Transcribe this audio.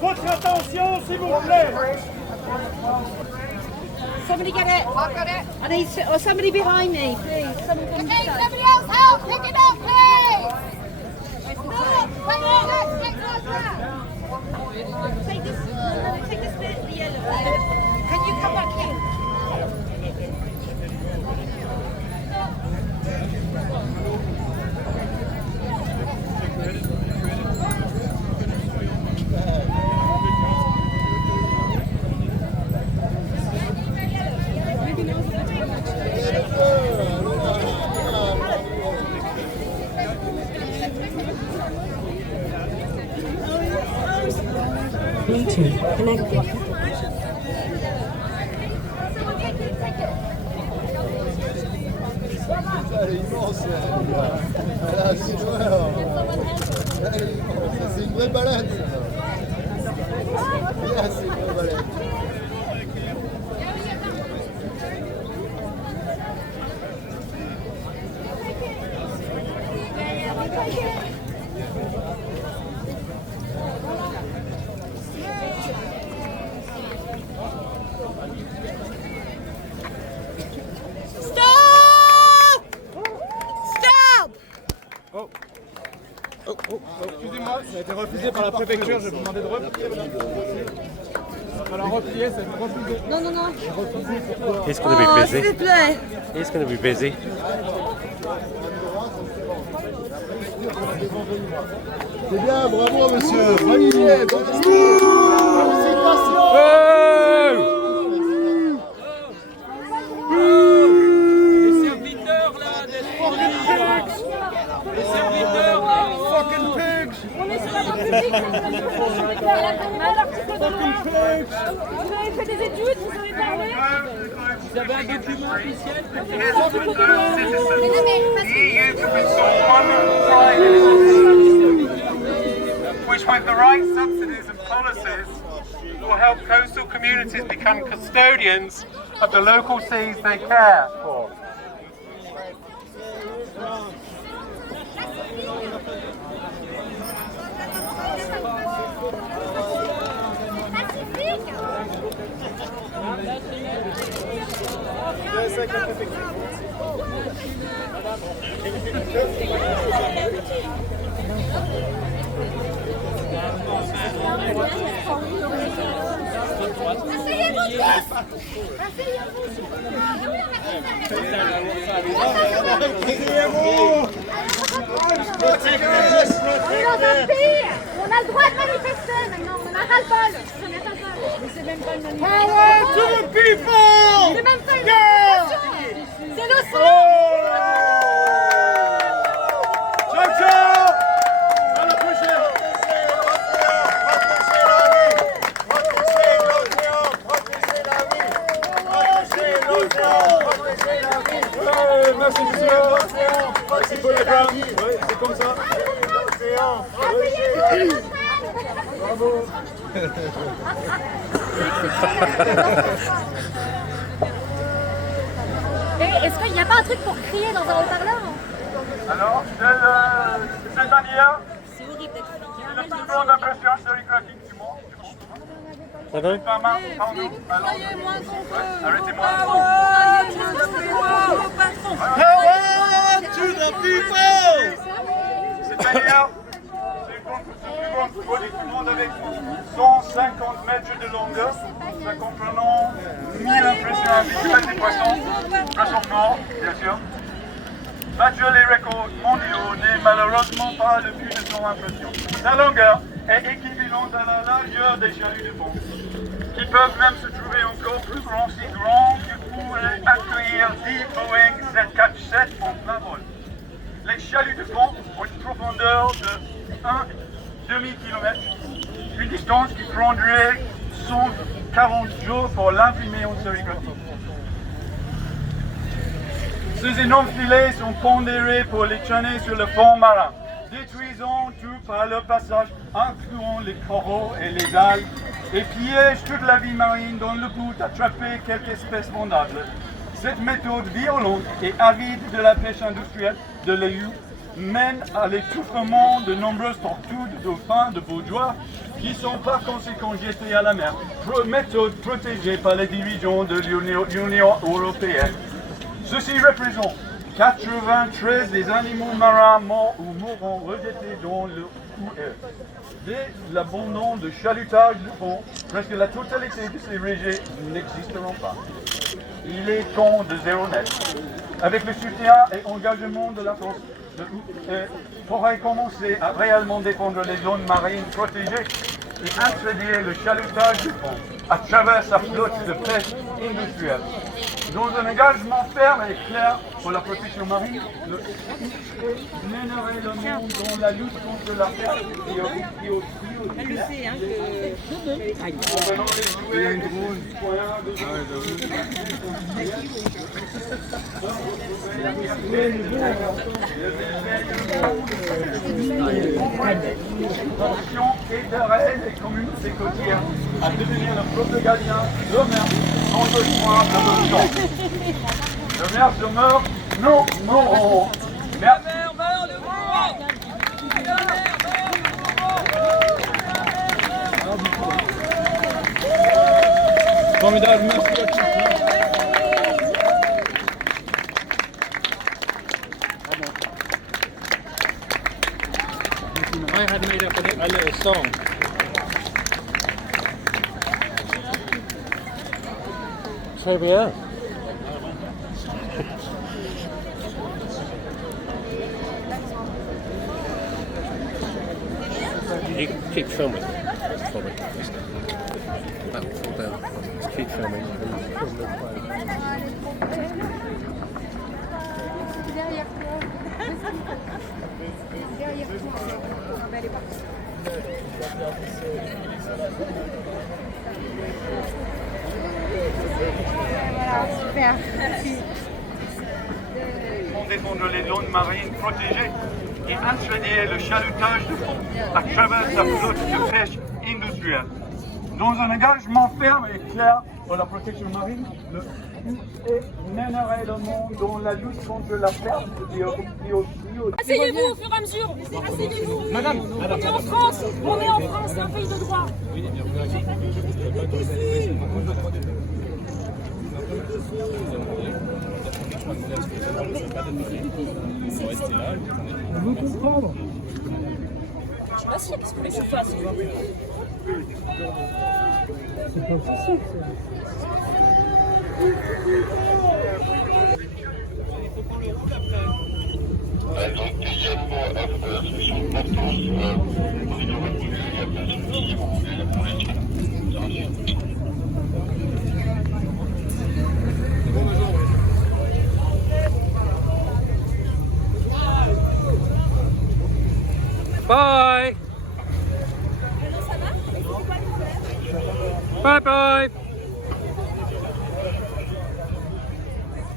Votre attention, s'il vous plaît. Somebody get it. I've got it. I need somebody behind me, please. Somebody from Okay, this side. somebody else help. Pick it up, please. Stop. Wait, get closer. Take this bit, the yellow. Can you come back in? Bluetooth connected. Elle est immense, elle a un joueur. Elle est immense, c'est une vraie balade. C'est une vraie balade. Excusez-moi, ça a été refusé par la préfecture, je vais vous demander de replier. Il va falloir replier, ça a été refusé. Non, non, non. He's going to be Oh, busy. s'il te plaît. He's going to be busy. C'est bien, bravo monsieur. Magnifique. Félicitations. Les serviteurs là, des serviteurs là, fucking pigs. On est sur la voie publique. Fucking pigs. Vous avez fait des études, vous savez parler. Vous avez un document officiel? Which with the right subsidies and policies will help coastal communities become custodians of the local seas they care for. Asseyez-vous tous. Asseyez-vous. On est dans un pays où on a le droit de manifester maintenant. On a ras-le-bol. J'en ai ras-le-bol. Mais c'est même pas une manifestation. Power to the people! C'est même pas une manifestation. C'est le sang. Ciao, ciao! À la prochaine! Merci monsieur! Merci pour le grand. Oui, c'est comme ça. Bravo! Est-ce qu'il n'y a pas un truc pour crier dans un haut-parleur? Alors, cette manière, C'est horrible d'être c'est le plus grande impression historiographique du monde. Pardon? Arrêtez-moi. Power to the people! Cette manière, c'est le plus grand projet du monde avec 150 mètres de longueur, ça comprenant 1000 impressions habituelles des poissons morts, bien sûr. Battre les records mondiaux n'est malheureusement pas le plus de 100 impressions. Sa longueur est équivalente à la largeur des chaluts de pont, qui peuvent même se trouver encore plus grands, si grands que pourraient accueillir 10 Boeing 747 en plein vol. Les chaluts de pont ont une profondeur de 1,5 km, une distance qui prendrait 140 jours pour l'imprimer en sérigraphie. Ces énormes filets sont pondérés pour les traîner sur le fond marin, détruisant tout par leur passage, incluant les coraux et les algues, et piègent toute la vie marine dans le but d'attraper quelques espèces vendables. Cette méthode violente et avide de la pêche industrielle de l'EU mène à l'étouffement de nombreuses tortues, de dauphins, de bourgeois qui sont par conséquent jetés à la mer. Méthode protégée par les divisions de l'Union européenne. Ceci représente 93 des animaux marins morts ou mourants rejetés dans le UE. Dès l'abandon de chalutage de fond, presque la totalité de ces rejets n'existeront pas. Il est temps de zéro net. Avec le soutien et engagement de la France, le UE pourrait commencer à réellement défendre les zones marines protégées et interdire le chalutage de fond à travers sa flotte de pêche industrielle. Dans un engagement ferme et clair pour la protection marine, le UE mènerait le monde dans la lutte contre la perte et au Elle le sait, hein, Venons les jouer, les citoyens aiderait les communautés côtières à devenir le propre gardien de mer sans besoin de l'océan. Le mer demeure, non, non. Merci. Formidable, merci à tous. I had made up a little song. So we are. You keep filming for me. Just keep filming. Derrière toi. Derrière toi. Elle est partie. Voilà, super. Merci. Pour défendre les zones marines protégées et interdire le chalutage de fond à travers sa flotte de pêche industrielle. Dans un engagement ferme et clair pour la protection marine, le UE mènerait le monde dans la lutte contre la perte biodiversité. Asseyez-vous au fur et à mesure. Asseyez-vous. Madame, On est en France. On est en France. C'est un pays de droit. on veut comprendre. Je sais pas si qu'est-ce que je fasse. C'est pas facile, Bye. Ça va? Bye bye.